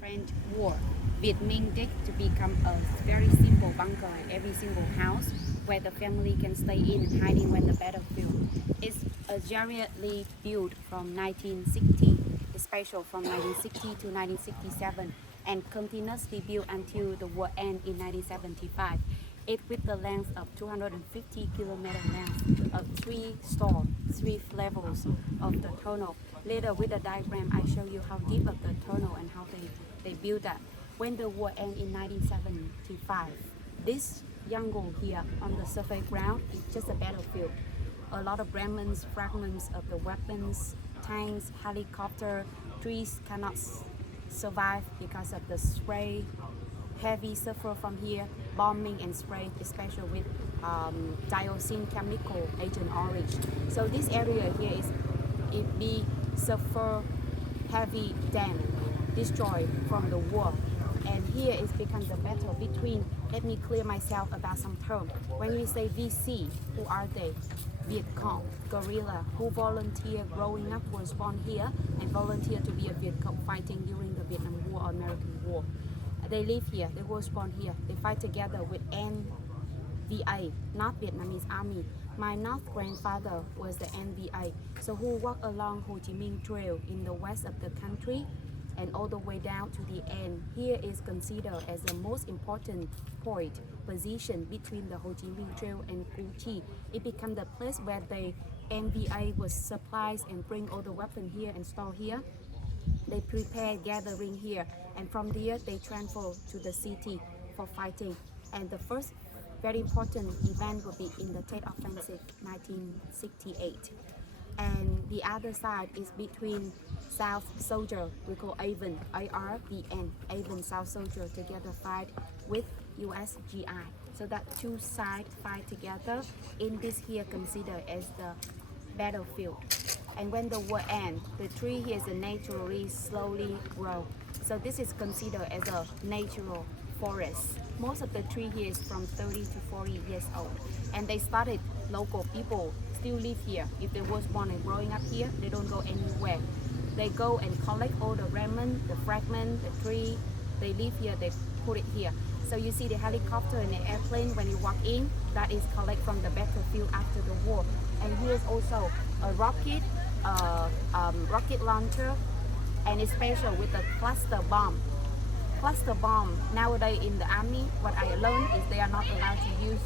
French War, Viet Minh did to become a very simple bunker in every single house where the family can stay in hiding when the battlefield. It's exaggeratedly built from 1960, special from 1960 to 1967, and continuously built until the war ended in 1975. It with the length of 250 kilometer length of three levels of the tunnel. Later with the diagram, I show you how deep of the tunnel and how they built that. When the war ended in 1975, this jungle here on the surface ground is just a battlefield. A lot of remnants, fragments of the weapons, tanks, helicopter, trees cannot survive because of the spray heavy suffer from here, bombing and spray, especially with dioxin chemical agent orange. So this area here is it be suffer heavy dam destroyed from the war. And here is become the battle between, let me clear myself about some term. When we say VC, who are they? Viet Cong, guerrilla, who volunteer growing up was born here and volunteer to be a Viet Cong fighting during the Vietnam War or American War. They live here, they were born here, they fight together with NVA, North Vietnamese Army. My North grandfather was the NVA, so who walked along Ho Chi Minh Trail in the west of the country and all the way down to the end. Here is considered as the most important point position between the Ho Chi Minh Trail and Cu Chi. It became the place where the NVA was supplies and bring all the weapon here and store here. They prepare gathering here, and from there they transfer to the city for fighting. And the first very important event will be in the Tet Offensive 1968. And the other side is between South Soldier, we call Avon, ARVN, Avon South Soldier together fight with US GI. So that two sides fight together in this here considered as the battlefield. And when the war ends, the tree here is a naturally slowly grow. So this is considered as a natural forest. Most of the tree here is from 30 to 40 years old. And they started, local people still live here. If they was born and growing up here, they don't go anywhere. They go and collect all the remnant, the fragment, the tree. They live here, they put it here. So you see the helicopter and the airplane when you walk in, that is collect from the battlefield after the war. And here's also a rocket, rocket launcher, and it's special with a cluster bomb. Cluster bomb nowadays in the army, what I learned is they are not allowed to use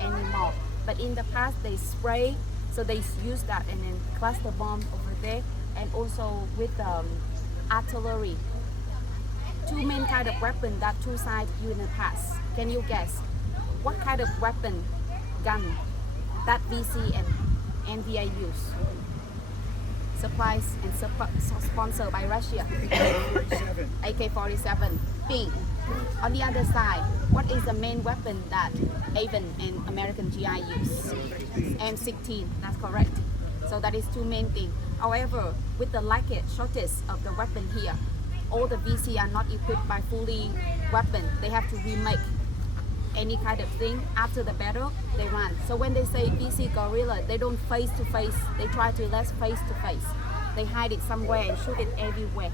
anymore. But in the past they spray, so they use that, and then cluster bomb over there, and also with artillery. Two main kind of weapon that two sides use in the past. Can you guess what kind of weapon, gun that VC and NVA use? Supplied and sponsored by Russia. AK-47. Pink. On the other side, what is the main weapon that Avon and American GI use? M16. That's correct. So that is two main things. However, with the shortage of the weapon here, all the VC are not equipped by fully weapon. They have to remake any kind of thing. After the battle, they run. So when they say VC guerrilla, they don't face to face. They try to less face to face. They hide it somewhere and shoot it everywhere.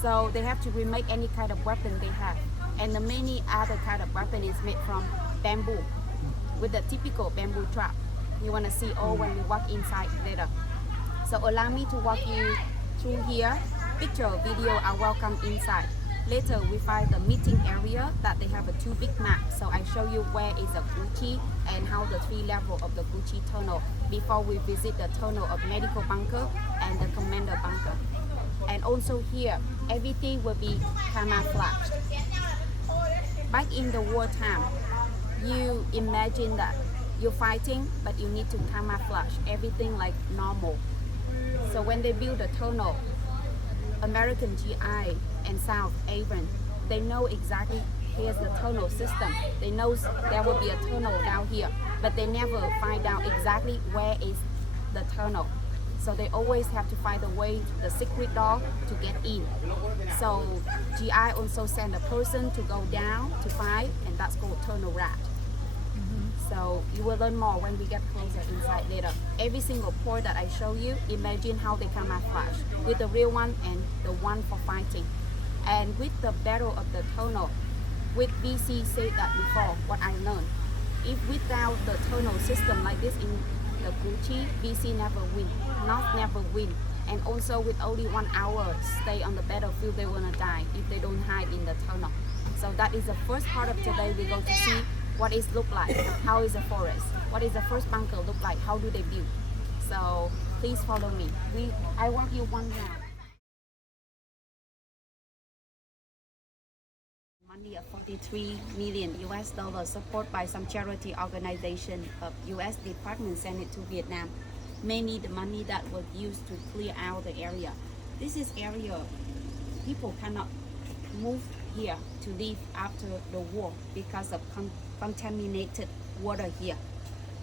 So they have to remake any kind of weapon they have. And the many other kind of weapon is made from bamboo, with the typical bamboo trap. You want to see all when we walk inside later. So allow me to walk you through here. Picture, video are welcome inside. Later we find the meeting area that they have a two big map. So I show you where is the Cu Chi and how the three level of the Cu Chi tunnel before we visit the tunnel of medical bunker and the commander bunker. And also here, everything will be camouflaged. Back in the wartime, you imagine that you're fighting, but you need to camouflage everything like normal. So when they build the tunnel, American GI and South Avon, they know exactly here's the tunnel system. They know there will be a tunnel down here, but they never find out exactly where is the tunnel. So they always have to find a way, the secret door to get in. So GI also send a person to go down to find, and that's called tunnel rat. So you will learn more when we get closer inside later. Every single point that I show you, imagine how they camouflage with the real one and the one for fighting. And with the battle of the tunnel, with BC said that before, what I learned, if without the tunnel system like this in the Gucci, BC never win, North never win. And also with only 1 hour stay on the battlefield, they wanna die if they don't hide in the tunnel. So that is the first part of today. We go to see what it look like, how is the forest, what is the first bunker look like, how do they build. So please follow me. I walk you one round. Money of 43 million US dollars support by some charity organization of US Department sent it to Vietnam. Mainly the money that was used to clear out the area. This is area people cannot move here to live after the war because of contaminated water here.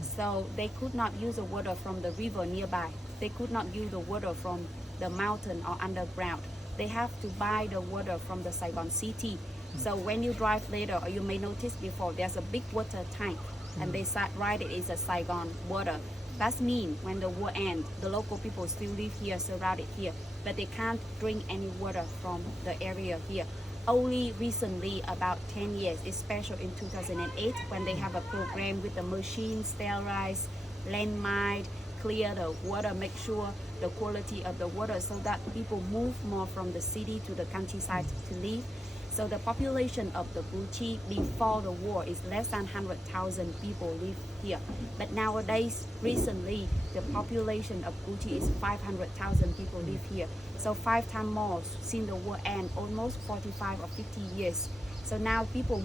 So they could not use the water from the river nearby. They could not use the water from the mountain or underground. They have to buy the water from the Saigon city. So when you drive later, or you may notice before, there's a big water tank and they write it is a Saigon water. That means when the war ends, the local people still live here, surrounded here, but they can't drink any water from the area here. Only recently, about 10 years, especially in 2008, when they have a program with the machine, sterilize, landmine, clear the water, make sure the quality of the water so that people move more from the city to the countryside to live. So the population of the Gucci before the war is less than 100,000 people live here. But nowadays, recently, the population of Gucci is 500,000 people live here. So 5 times more since the war end, almost 45 or 50 years. So now people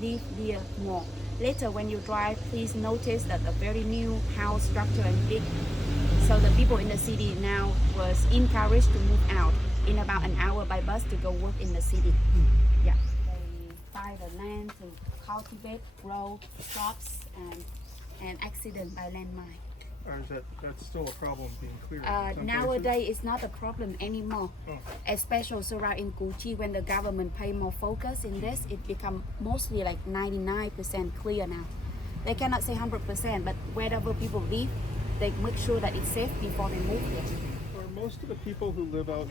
live here more. Later when you drive, please notice that a very new house structure and big. So the people in the city now was encouraged to move out in about an hour by bus to go work in the city. Yeah. They buy the land to cultivate, grow crops, and accident by landmine. Or is that's still a problem being cleared? Nowadays, it's not a problem anymore. Oh. Especially so right in Gucci, when the government pay more focus in this, it become mostly like 99% clear now. They cannot say 100%, but wherever people live, they make sure that it's safe before they move here. Are most of the people who live out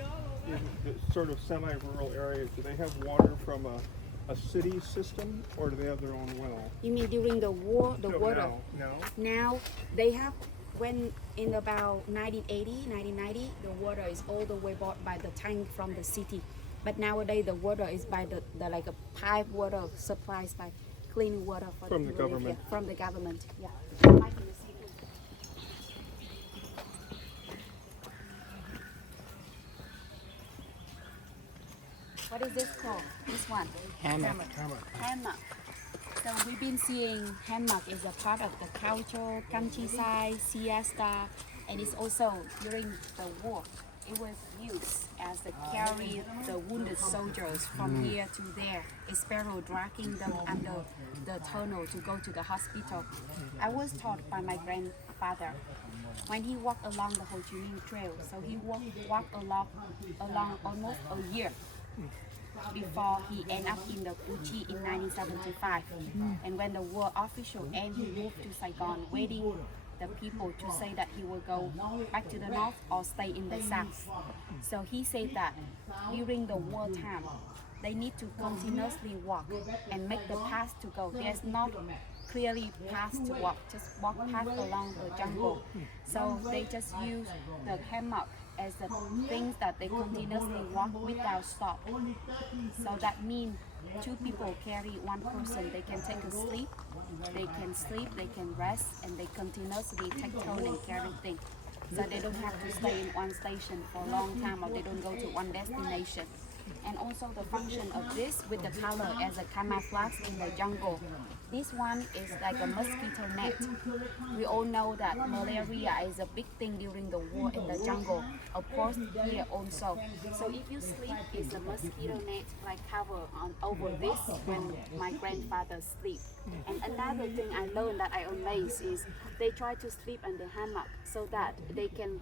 in the sort of semi-rural areas, do they have water from a city system, or do they have their own well? You mean during the war, the water? No. Now they have, when in about 1980, 1990, the water is all the way bought by the tank from the city. But nowadays the water is by the like a pipe water supplies by clean water for From the government. Yeah, from the government. Yeah. What is this called? This one? Hammock. Hammock. So we've been seeing hammock is a part of the culture, countryside, siesta, and it's also during the war. It was used as to carry the wounded soldiers from here to there, especially dragging them under the tunnel to go to the hospital. I was taught by my grandfather when he walked along the Ho Chi Minh Trail. So he walked along almost a year before he ended up in the Gucci in 1975. And when the war official ended, he moved to Saigon, waiting the people to say that he will go back to the north or stay in the south. So he said that during the wartime, they need to continuously walk and make the path to go. There's not clearly path to walk, just walk path along the jungle. So they just use the hammock as the things that they continuously walk without stop. So that means 2 people carry 1 person. They can take a sleep, they can rest, and they continuously take turn and carry things. So they don't have to stay in one station for a long time, or they don't go to one destination. And also the function of this with the color as a camouflage in the jungle. This one is like a mosquito net. We all know that malaria is a big thing during the war in the jungle. Of course here also. So if you sleep, it's a mosquito net like cover over this when my grandfather sleep. And another thing I learned that I amazed is they try to sleep on the hammock so that they can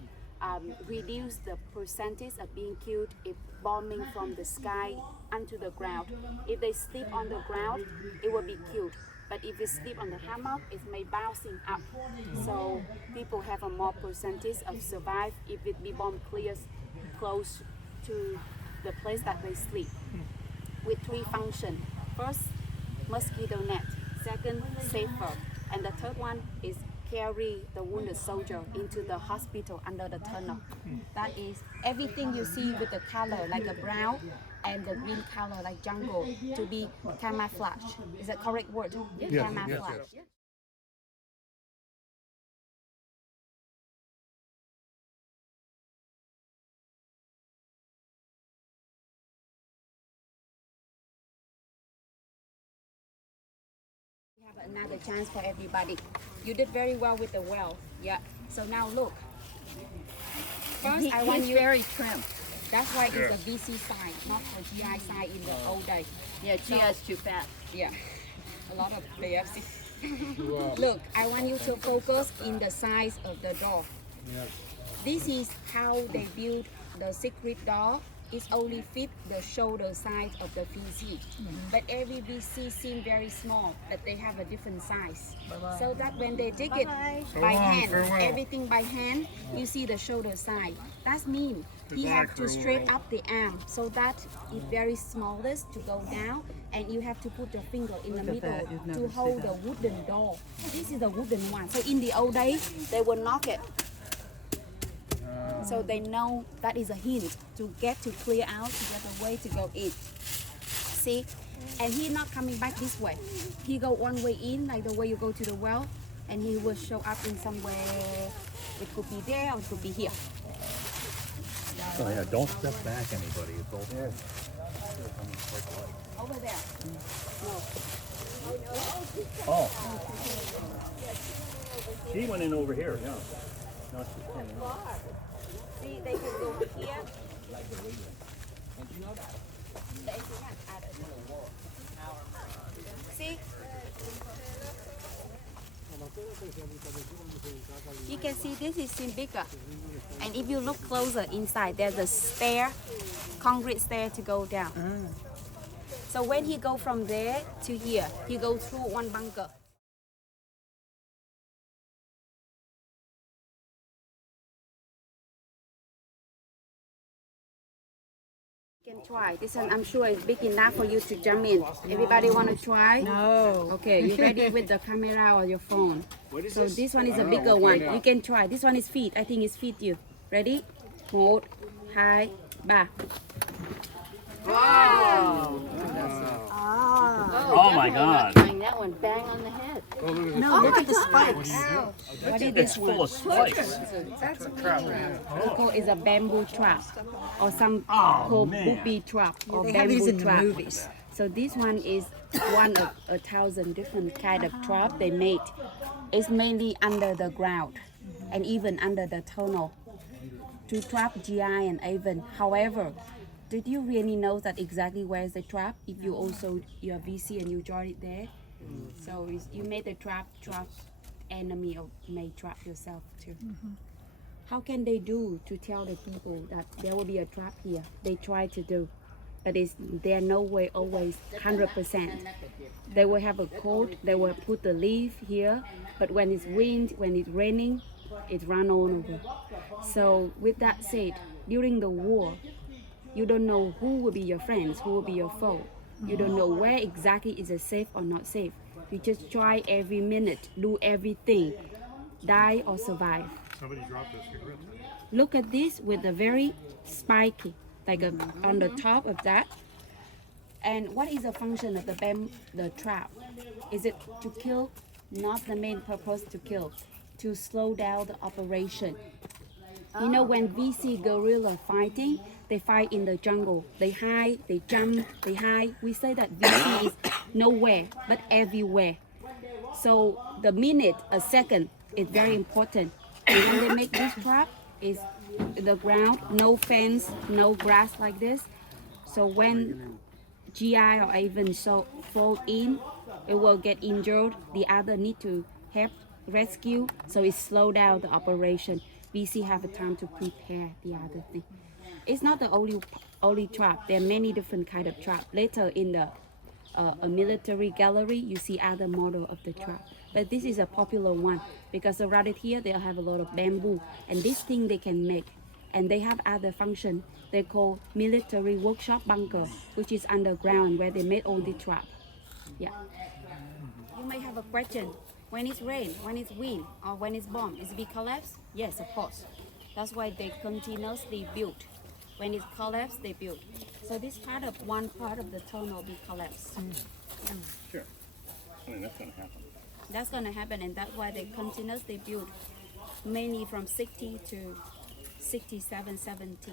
reduce the percentage of being killed if bombing from the sky onto the ground. If they sleep on the ground, it will be killed. But if they sleep on the hammock, it may bouncing up. So people have a more percentage of survive if it be bombed close to the place that they sleep. with 3 functions. First, mosquito net. Second, safer. And the third one is carry the wounded soldier into the hospital under the tunnel. That is everything you see with the color like a brown and the green color like jungle to be camouflage. Is that correct word? Yes. Camouflage. Yes. We have another chance for everybody. You did very well with the well. Yeah. So now look. First, I want you. Very trim. That's why it's a VC side, not a GI side in the old days. Yeah, GI's too fat. Yeah, a lot of KFC. Look, I want you to focus in the size of the door. This is how they build the secret door. It only fit the shoulder size of the VC. But every VC seems very small, but they have a different size. So that when they dig it by hand, everything by hand, you see the shoulder side. That means he have to straight up the arm so that it's very smallest to go down, and you have to put your finger in the middle to hold the wooden door. This is the wooden one. So in the old days, they will knock it. So they know that is a hint to get to clear out, to get a way to go in. See? And he's not coming back this way. He go one way in, like the way you go to the well, and he will show up in somewhere. It could be there or it could be here. Oh yeah, don't step back anybody. It's all there. Over there. Oh. She went in over here, yeah. No, she's standing up. See, they can go here. See? You can see this is seem bigger. And if you look closer inside, there's a stair, concrete stair to go down. So when he go from there to here, he go through one bunker. You can try. This one I'm sure is big enough for you to jump in. Everybody want to try? No. Okay, you ready with the camera or your phone? So this one is a bigger one. You can try. This one is feet. I think it's feet you. Ready? 1, 2, 3. Wow. Oh my God. Bang that one bang on the head. No, look at the spikes. What is It's this full one? of spikes. People is a bamboo trap, or some Oh, called man. booby trap or They have these bamboo in the trap. movies. So this one is one of 1,000 different kind of trap they made. It's mainly under the ground and even under the tunnel to trap GI and Avon. However, did you really know that exactly where is the trap? If you also your VC and you join it there, so you made the trap enemy or may trap yourself too. How can they do to tell the people that there will be a trap here? They try to do, but they're no way always 100%. They will have a coat, they will put the leaf here, but when it's wind, when it's raining, it run all over. So with that said, during the war, you don't know who will be your friends, who will be your foe. You don't know where exactly is it safe or not safe. You just try every minute, do everything, die or survive. Somebody dropped a cigarette. Look at this with a very spiky, like on the top of that. And what is the function of the trap? Is it to kill? Not the main purpose to kill, to slow down the operation. You know, when VC guerrilla fighting, they fight in the jungle. They hide, they jump, they hide. We say that VC is nowhere but everywhere. So the minute, a second is very important. And when they make this trap, is the ground, no fence, no grass like this. So when GI or even so fall in, it will get injured. The other need to help rescue, so it slow down the operation. VC have a time to prepare the other thing. It's not the only trap. There are many different kind of trap. Later in the a military gallery, you see other model of the trap. But this is a popular one because around it here they'll have a lot of bamboo, and this thing they can make And they have other function. They call military workshop bunker, which is underground where they made all the trap. Yeah. You may have a question. When it's rain, when it's wind, or when it's bomb, is it be collapse? Yes, of course. That's why they continuously build. When it's collapsed, they build. So this part of one part of the tunnel be collapsed. Sure. I mean, that's gonna happen. That's gonna happen, and that's why they continuously build, mainly from 60 to 67, 70.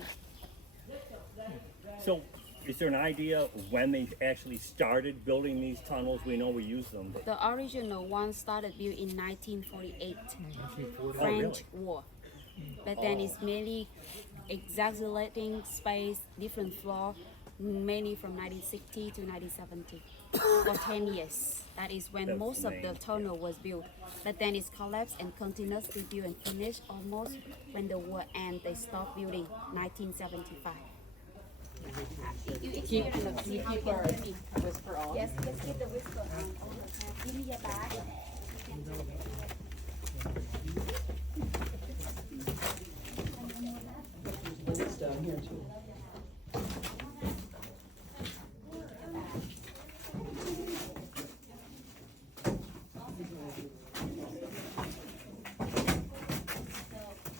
So, is there an idea when they actually started building these tunnels? We know we use them, but The original one started built in 1948, oh, French really? War. But then it's mainly exaggerating space, different floor, mainly from 1960 to 1970 for 10 years. That is when That's most of the main, tunnel was built. But then it's collapsed and continuously built and finished almost when the war ended. They stopped building 1975. You experience the keep our Whisper on. Yes, let's keep the whisper on all the time. Give me your bag. It's down here too.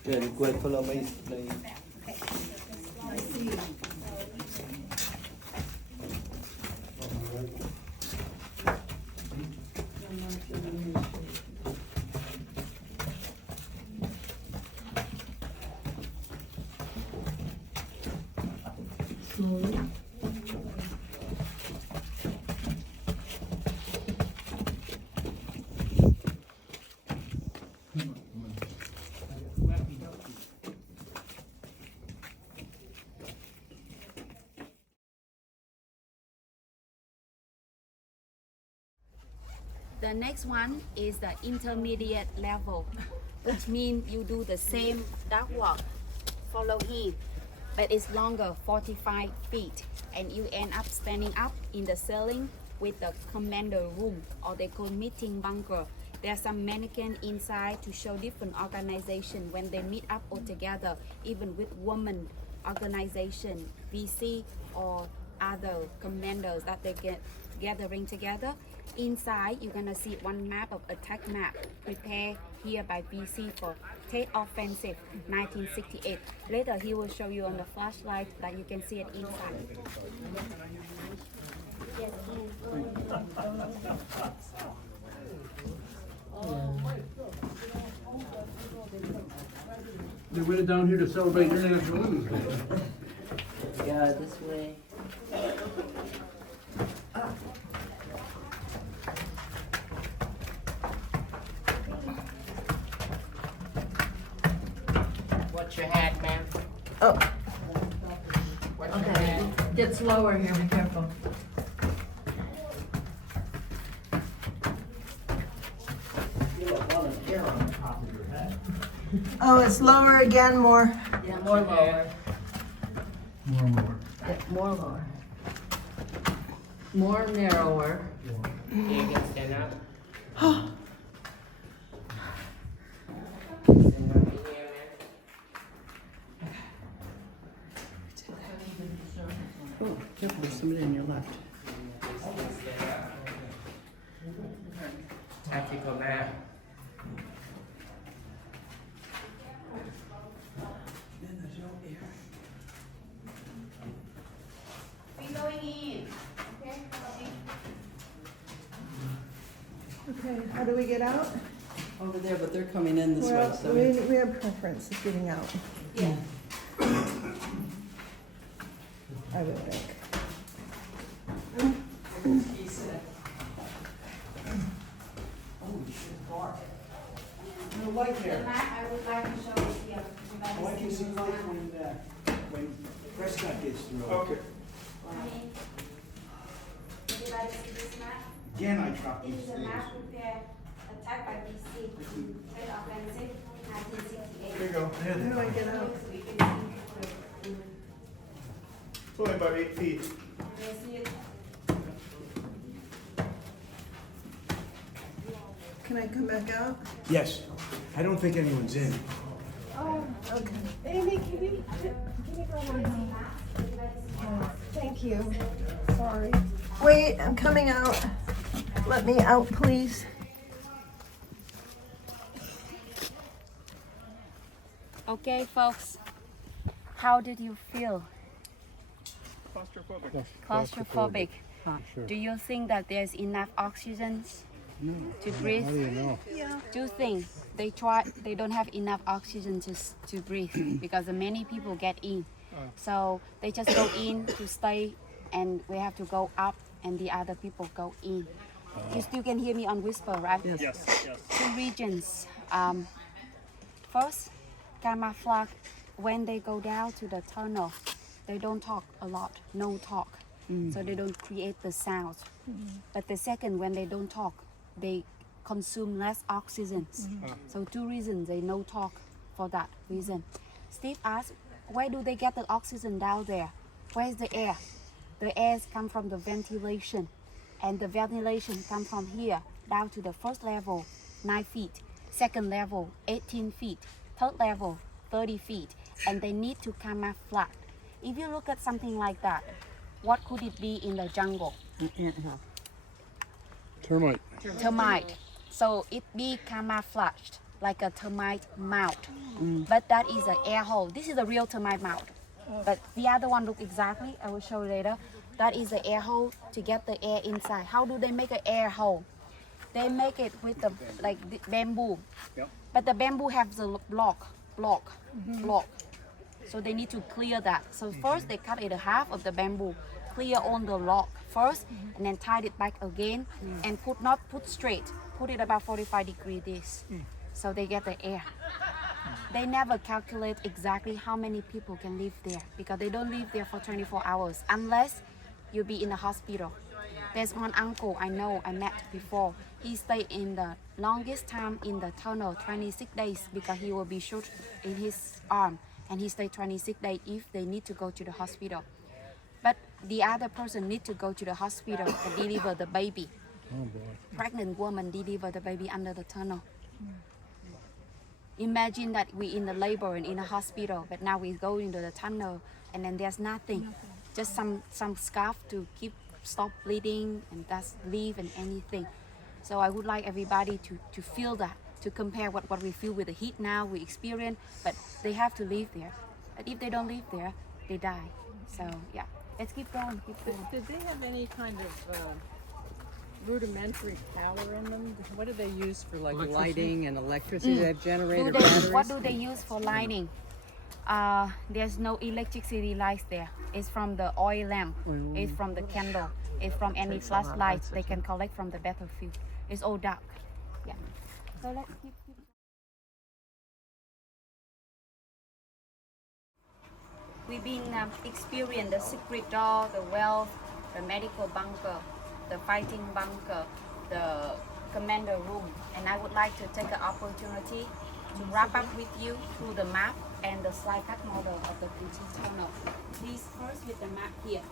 Yeah, the great color may slowly. The next one is the intermediate level, which means you do the same duck walk, follow him, but it's longer, 45 feet, and you end up standing up in the ceiling with the commander room, or they call meeting bunker. There's some mannequin inside to show different organization when they meet up all together, even with women organization, VC or other commanders that they get gathering together. Inside, you're gonna see one map of attack map prepared here by BC for Tet Offensive 1968. Later, he will show you on the flashlight that you can see it inside. Yes, They went down here to celebrate International Women's Day. Yeah, this way. What's your hat, ma'am? Oh, What's your okay. hat? Get slower here, be careful. Oh, it's lower again, more. Yeah, more lower. More. Yeah, more lower. More narrower. You can stand up. Stand up in here, ma'am. Oh, careful, there's somebody on your left. Stand up. Tactical map. We're going in. Okay, how do we get out? Over there, but they're coming in this way, Well, so. we have preference of getting out, Yeah. I would think. No light The there. map I would like to show is here. Oh, I can see light coming back when Prescott gets through. Okay. Everybody see this map? Again, I dropped This these is a things. map prepared, attacked by BC, Tet Offensive 1968. There you go. How do I get out? So you can see It's only about 8 feet. Can you see it? Can I come back out? Yes, I don't think anyone's in. Oh, Okay. Amy, can you go on? Thank you. Sorry. Wait, I'm coming out. Let me out, please. Okay, folks, how did you feel? Claustrophobic. Claustrophobic. Do you think that there's enough oxygen to breathe? How do you know? Do you think they don't have enough oxygen to breathe because many people get in, so they just go in to stay, and we have to go up and the other people go in. You still can hear me on whisper, right? Yes, yes. Two regions. First, camouflage. When they go down to the tunnel, they don't talk a lot, no talk, so they don't create the sounds. But the second, when they don't talk, they consume less oxygen. So two reasons they no talk for that reason. Steve asked, where do they get the oxygen down there? Where's the air? The air come from the ventilation, and the ventilation come from here down to the first level, 9 feet, second level, 18 feet, third level, 30 feet, and they need to camouflage. If you look at something like that, what could it be in the jungle? Termite. Termite. So it be camouflaged like a termite mound. But that is an air hole. This is a real termite mound. But the other one look exactly, I will show you later. That is the air hole to get the air inside. How do they make an air hole? They make it with the bamboo. Yep. But the bamboo has the block. So they need to clear that. So first they cut it half of the bamboo, clear on the log first, and then tie it back again, and not put straight, put it about 45 degrees this. So they get the air. They never calculate exactly how many people can live there because they don't live there for 24 hours unless you be in a hospital. There's one uncle I know, I met before. He stayed in the longest time in the tunnel, 26 days, because he will be shot in his arm, and he stayed 26 days if they need to go to the hospital. But the other person need to go to the hospital to deliver the baby. Oh boy. Pregnant woman deliver the baby under the tunnel. Imagine that we in the labor and in a hospital, but now we go into the tunnel and then there's nothing. Just some scarf to stop bleeding, and that's leave and anything. So I would like everybody to feel that, to compare what we feel with the heat now, we experience, but they have to live there. But if they don't live there, they die. So yeah, let's keep going. Did they have any kind of rudimentary power in them? What do they use for like lighting and electricity? They have generator batteries? What do they use for lighting? There's no electricity lights there. It's from the oil lamp. It's from the candle. It's from any flashlights they can collect from the battlefield. It's all dark. Yeah. So let's keep. We've been experiencing the secret door, the wealth, the medical bunker, the fighting bunker, the commander room, and I would like to take an opportunity to wrap up with you through the map and the slide cut model of the Gucci tunnel. Please first with the map here.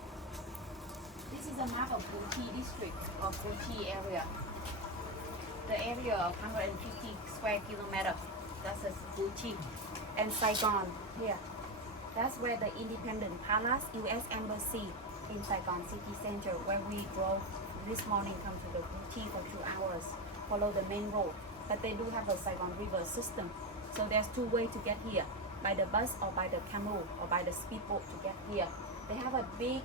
This is a map of Gucci district, of Gucci area. The area of 150 square kilometers. That's a Gucci. And Saigon here. That's where the Independent Palace, U.S. Embassy in Saigon City Center, where we drove this morning, come to the Gucci for 2 hours, follow the main road. But they do have a Saigon River system. So there's two ways to get here, by the bus or by the camel or by the speedboat to get here. They have a big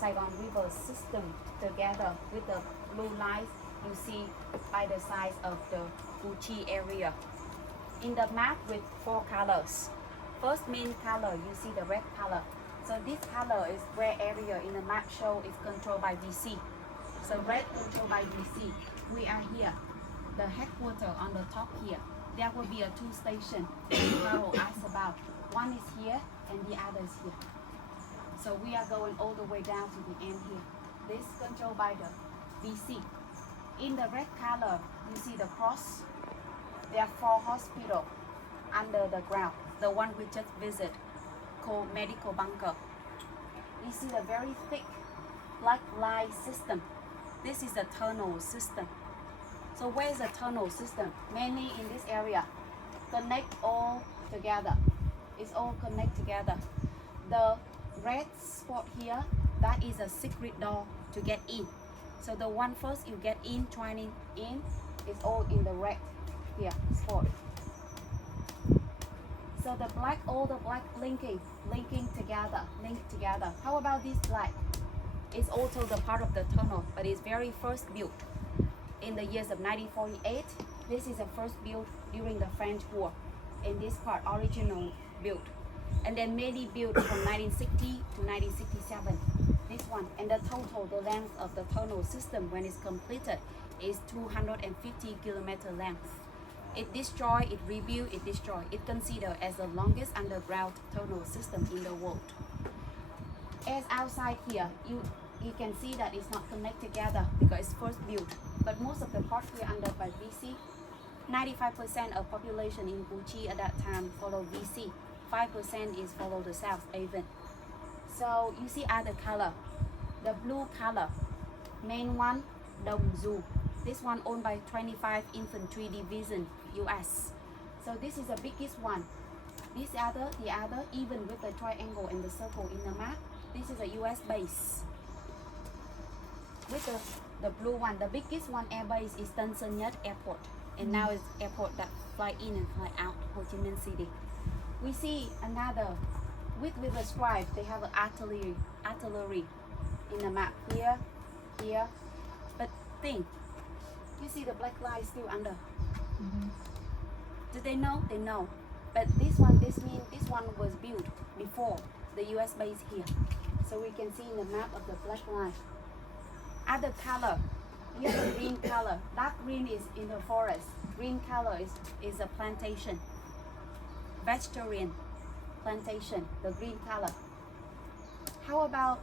Saigon River system together with the blue lines you see by the sides of the Gucci area. In the map with 4 colors. First main color, you see the red color. So this color is where area in the map show is controlled by DC. So red controlled by DC. We are here. The headquarters on the top here. There will be a 2 stations Carol asked about. One is here and the other is here. So we are going all the way down to the end here. This controlled by the DC. In the red color, you see the cross. There are 4 hospitals under the ground. The one we just visited, called medical bunker. You see the very thick black line system. This is a tunnel system. So where is the tunnel system? Mainly in this area. Connect all together. It's all connect together. The red spot here, that is a secret door to get in. So the one first you get in, trying in, is all in the red here spot. So the black, all the black linking together, linked together. How about this black? It's also the part of the tunnel, but it's very first built in the years of 1948. This is the first built during the French War, and this part original built, and then mainly built from 1960 to 1967. This one, and the total, the length of the tunnel system when it's completed is 250 kilometer length. It destroy, it rebuild, it destroy. It considered as the longest underground tunnel system in the world. As outside here, you can see that it's not connected together because it's first built. But most of the part here under by VC. 95% of population in Gucci at that time follow VC. 5% is follow the South Asian. So you see other color. The blue color, main one, Dong Zu. This one owned by 25 Infantry Division, US. So this is the biggest one. This other, the other, even with the triangle and the circle in the map, this is a US base. With the blue one, the biggest one air base is Tân Sơn Nhất Airport. And now it's airport that fly in and fly out Ho Chi Minh City. We see another, with the stripe, they have an artillery in the map here, here. But think, you see the black line still under. Do they know? They know. But this one, this means this one was built before the US base here. So we can see in the map of the black line. Other color, we have a green color. Dark green is in the forest. Green color is a plantation. Vegetarian plantation, the green color. How about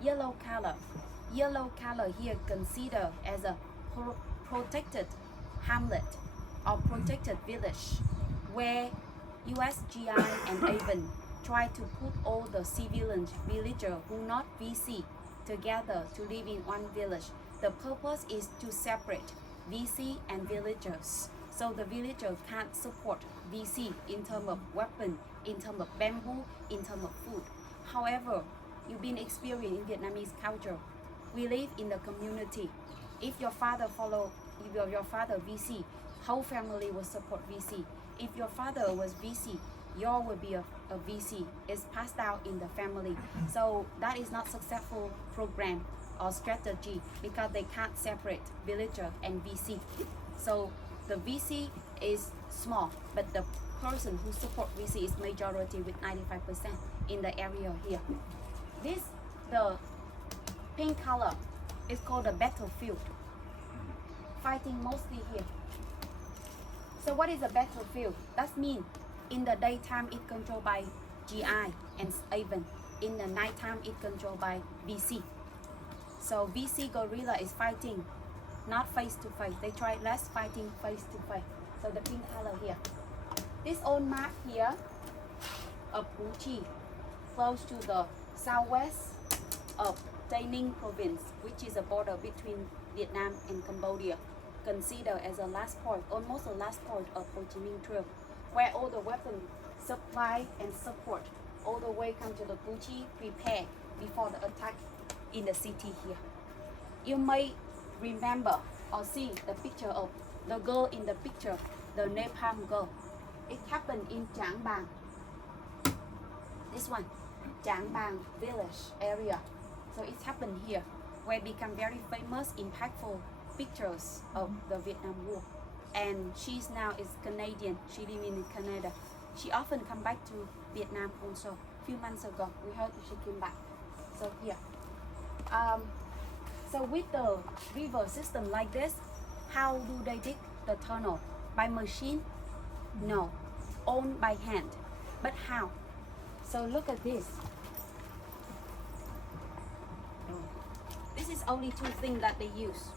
yellow color? Yellow color here considered as a protected hamlet or protected village where US GI and AVEN try to put all the civilian villagers who not VC together to live in one village. The purpose is to separate VC and villagers. So the villagers can't support VC in terms of weapon, in terms of bamboo, in terms of food. However, you've been experiencing Vietnamese culture. We live in the community. If your father your father VC, whole family will support VC. If your father was VC, yours will be a VC. It's passed down in the family. So that is not successful program or strategy because they can't separate villager and VC. So the VC is small, but the person who support VC is majority with 95% in the area here. This, the pink color, is called the battlefield. Fighting mostly here. So what is a battlefield? That means in the daytime it controlled by GI and AVEN. In the nighttime it controlled by VC. So VC guerrilla is fighting not face to face. They try less fighting face to face. So the pink color here. This old map here of Pu Chi, close to the southwest of Tây Ninh province, which is a border between Vietnam and Cambodia, considered as a last point, almost the last point of Ho Chi Minh Trail, where all the weapon supply and support all the way come to the Pu Chi, prepare before the attack in the city here. You may remember or see the picture of the girl in the picture, the napalm girl. It happened in Trang Bang. This one, Trang Bang village area. So it happened here, where it become very famous, impactful pictures of the Vietnam War. And she's now is Canadian. She lives in Canada. She often come back to Vietnam also. A few months ago, we heard she came back. So here. So with the river system like this, how do they dig the tunnel? By machine? No. Owned by hand. But how? So look at this. This is only two things that they use.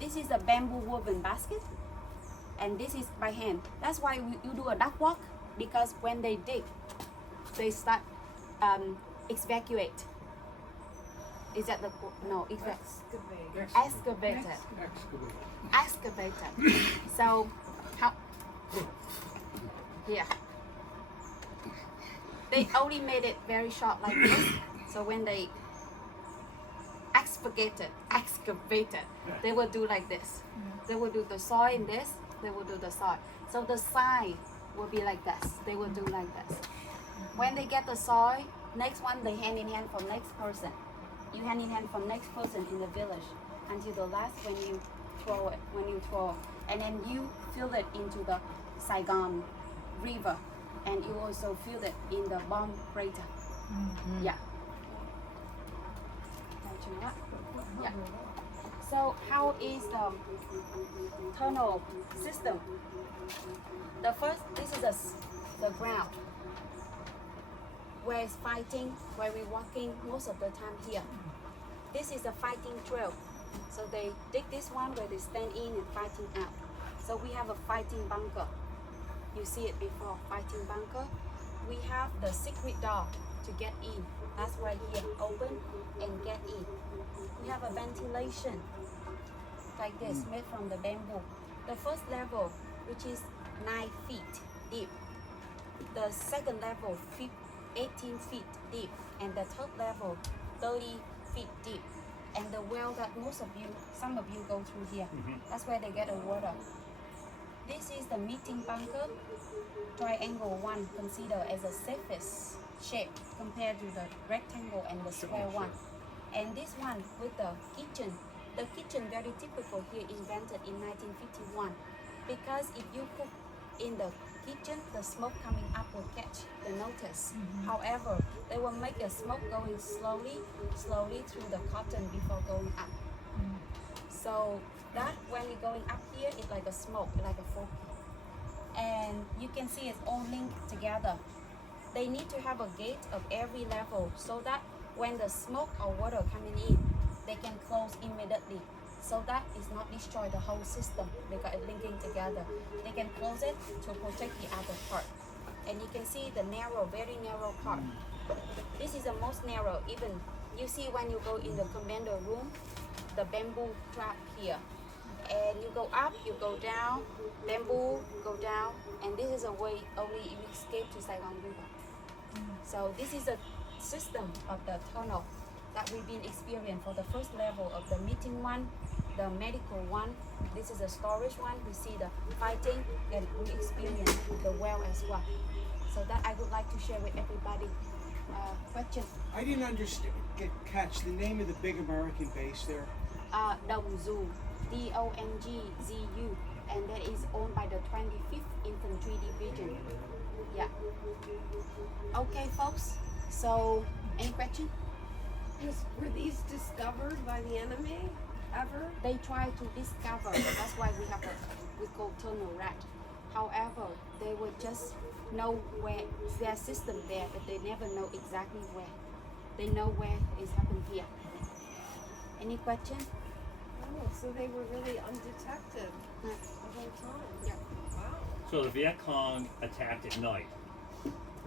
This is a bamboo woven basket, and this is by hand. That's why you do a duck walk, because when they dig, they start excavate. Is that the no? Excavated. Excavated. So how? Here. They only made it very short like this. So when they excavated, they will do like this. They will do the soil in this. They will do the soil. So the side will be like this. They will do like this. When they get the soil, next one they hand in hand from next person. You hand in hand from next person in the village until the last when you throw it. And then you fill it into the Saigon River, and you also fill it in the bomb crater. Yeah. Yeah. So how is the tunnel system? The first, this is the ground where it's fighting, where we're walking most of the time here. This is a fighting trail. So they dig this one where they stand in and fighting out. So we have a fighting bunker. You see it before, fighting bunker. We have the secret door to get in. That's why here, open and get in. We have a ventilation like this, made from the bamboo. The first level, which is 9 feet deep. The second level, 18 feet deep. And the third level, 30 feet deep. And the well that some of you go through here. That's where they get the water. This is the meeting bunker. Triangle one, considered as the safest shape compared to the rectangle and the square one. And this one with the kitchen. The kitchen, very typical here, invented in 1951. Because if you cook in the kitchen, the smoke coming up will catch the notice. However, they will make the smoke going slowly through the cotton before going up. So that when we're going up here, it's like a smoke, like a fog. And you can see it's all linked together. They need to have a gate of every level so that when the smoke or water coming in, they can close immediately. So that is not destroy the whole system because it's linking together. They can close it to protect the other part. And you can see the narrow, very narrow part. This is the most narrow. Even you see when you go in the commander room, the bamboo trap here. And you go up, you go down, bamboo, go down, and this is a way only you escape to Saigon River. So this is a system of the tunnel that we've been experiencing for the first level of the meeting one, the medical one. This is a storage one. We see the fighting, and we experience the well as well. So that I would like to share with everybody. Question? I didn't catch the name of the big American base there. Dong Zu, DONGZU, and that is owned by the 25th Infantry Division. Yeah. Okay, folks. So, any question? Were these discovered by the enemy ever? They try to discover. That's why we call tunnel rat. However, they will just know where their system there, but they never know exactly where. They know where it's happened here. Any question? Oh, so they were really undetected the whole time. Yeah. Wow. So the Viet Cong attacked at night,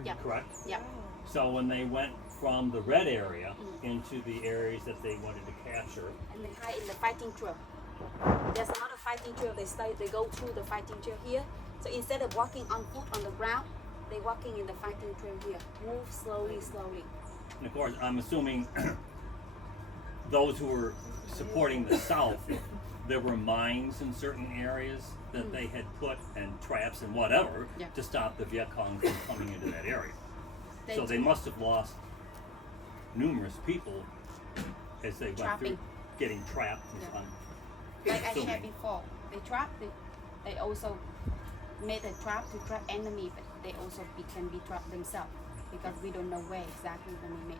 Yeah. correct? Yeah. So when they went from the red area into the areas that they wanted to capture, And they hide in the fighting trail. There's another fighting trail. They go through the fighting trail here. So instead of walking on foot on the ground, they're walking in the fighting trail here. Move slowly. and of course, I'm assuming those who were supporting the South, there were mines in certain areas that they had put and traps and whatever Yeah. to stop the Viet Cong from coming into that area. They So they must have lost numerous people as they went Trapping. through getting trapped and Yeah. stuff. Like I Assuming. shared before, they also made a trap to trap enemy, but they also can be trapped themselves because we don't know where exactly when they made.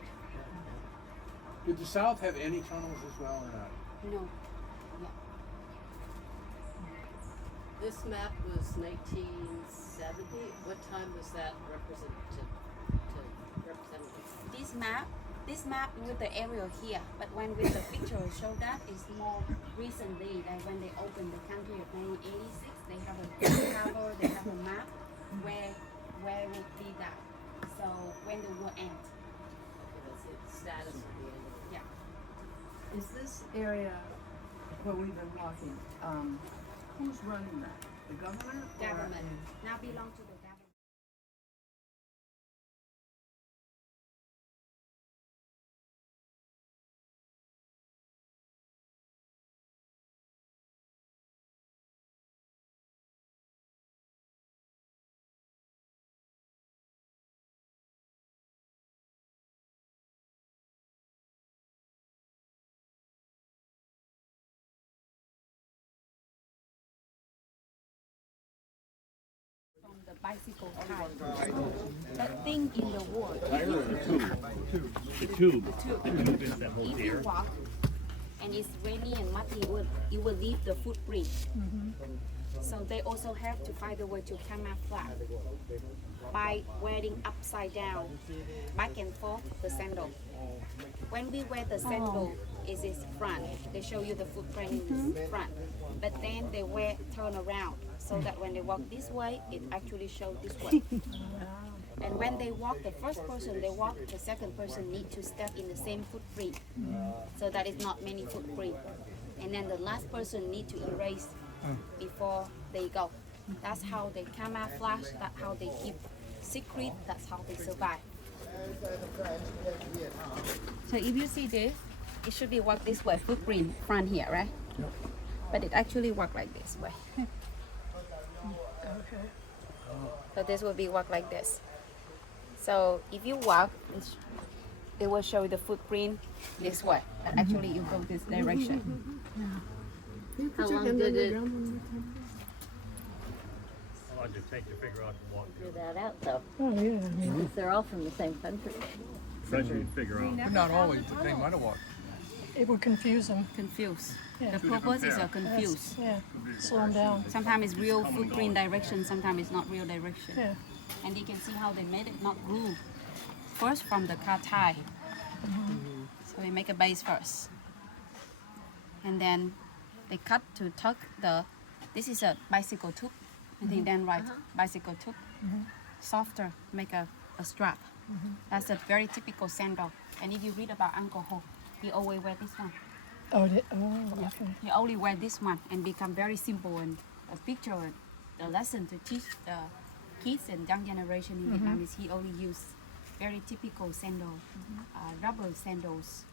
Did the South have any tunnels as well or not? No. Yeah. This map was 1970. What time was that representative? This map with the area here, but when with the picture show that is more recently, like when they opened the country of 1986, they have a cover, they have a map where would be that. So when the war ends. Okay, that's the status of the end. Yeah. Is this area where we've been walking, who's running that? The government? or- Government now belong to the bicycle tie. That thing in the wall. The tube is that holds If the you air. walk and it's rainy and muddy, it will leave the footprint. So they also have to find a way to camouflage by wearing upside down, back and forth the sandal. When we wear the sandal, is its front. They show you the footprint in the front, but then they wear turn around so that when they walk this way, it actually shows this way. And when they walk, the first person they walk, the second person need to step in the same footprint, so that is not many footprint. And then the last person need to erase before they go. That's how they camouflage. That's how they keep secret. That's how they survive. So if you see this, it should be walk this way, footprint front here, right? But it actually walk like this way. Okay. So this will be walk like this. So if you walk, it will show the footprint this way, but actually you go this direction. How long did it How long did it take to figure out to walk? figure that out though? Oh, yeah, I mean, Because they're all from the same country. Especially figure out. But not always, but they might have walked. it would confuse them. Confused. Yeah. The purpose is a confused. Yeah, slow them down. Sometimes it's real footprint direction, sometimes it's not real direction. Yeah. And you can see how they made it not glue. First from the car tie. So we make a base first. And then they cut to tuck the, this is a bicycle tube. I think then right, bicycle tube. Softer, make a strap. That's a very typical sandal. And if you read about Uncle Ho, he always wear this one. Okay. He only wear this one and become very simple and a picture, the lesson to teach the kids and young generation in Vietnam is he only use very typical sandal, rubber sandals